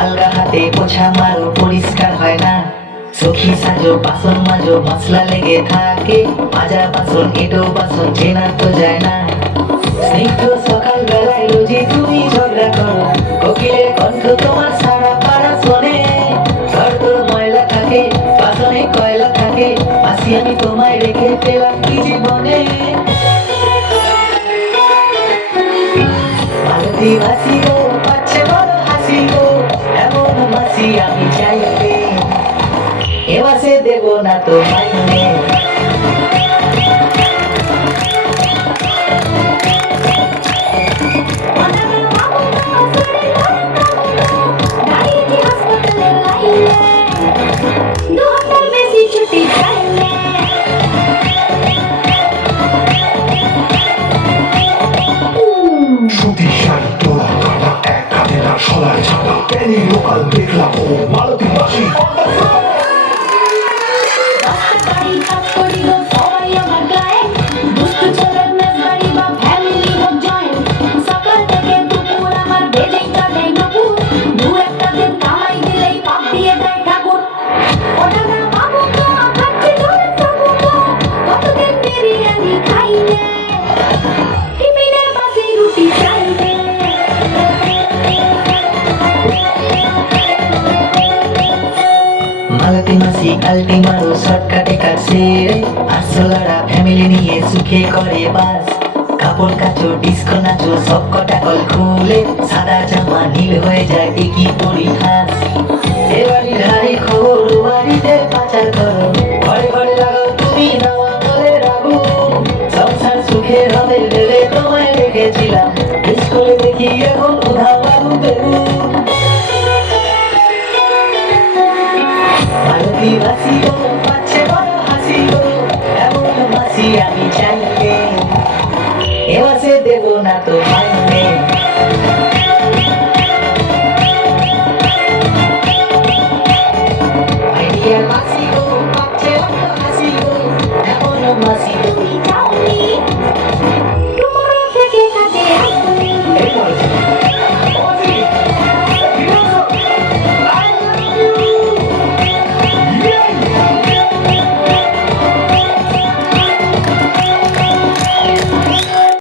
আলগা হাতে পোছা মারো পরিষ্কার হয় না। সখী সাজো, বাসন মাজো, মশলা লেগে থাকে। মাজা বাসন এটো বাসন, চেনা তো যায় না। স্নিগ্ধ সকাল বেলায় রোজই তুমি ঝগড়া করো। কোকিলের কণ্ঠ তোমার সারা পাড়া শোনে। ঘরটোর ময়লা থাকে, বাসনে কয়লা থাকে। পাশে আমি তোমায় রেখে পেলাম কি জীবনে? মালতী বাসি এমন মাসি আমি চাইতে এ মাসে দেবো না তো মাইনে সুতি কাঁধে না সলায় ছাড়া প্যানি লোকাল দেখলাম ও মালতী মাসি মালতী মাসি আলটি মারো শর্টকাটে কাছে। আসলারা ফ্যামিলি নিয়ে সুখে করে বাস। কাপড় কাচো ডিস্কো নাচো, সব কটা কল খুলে সাদা জামা নীল হয়ে যায় একই পরিহাস। এ বাড়ির হারি খবর বাড়িতে পাচার করো। ঘরে ঘরে লাগাও তুমি নাওয়া বলে রাখো সংসার সুখে হবে ভেবে তোমায় রেখেছিলাম। তুমি ভাসিও পাচ্ছে বড় হাসিও আমি চাইলে। এবার দেবো না তো ভাই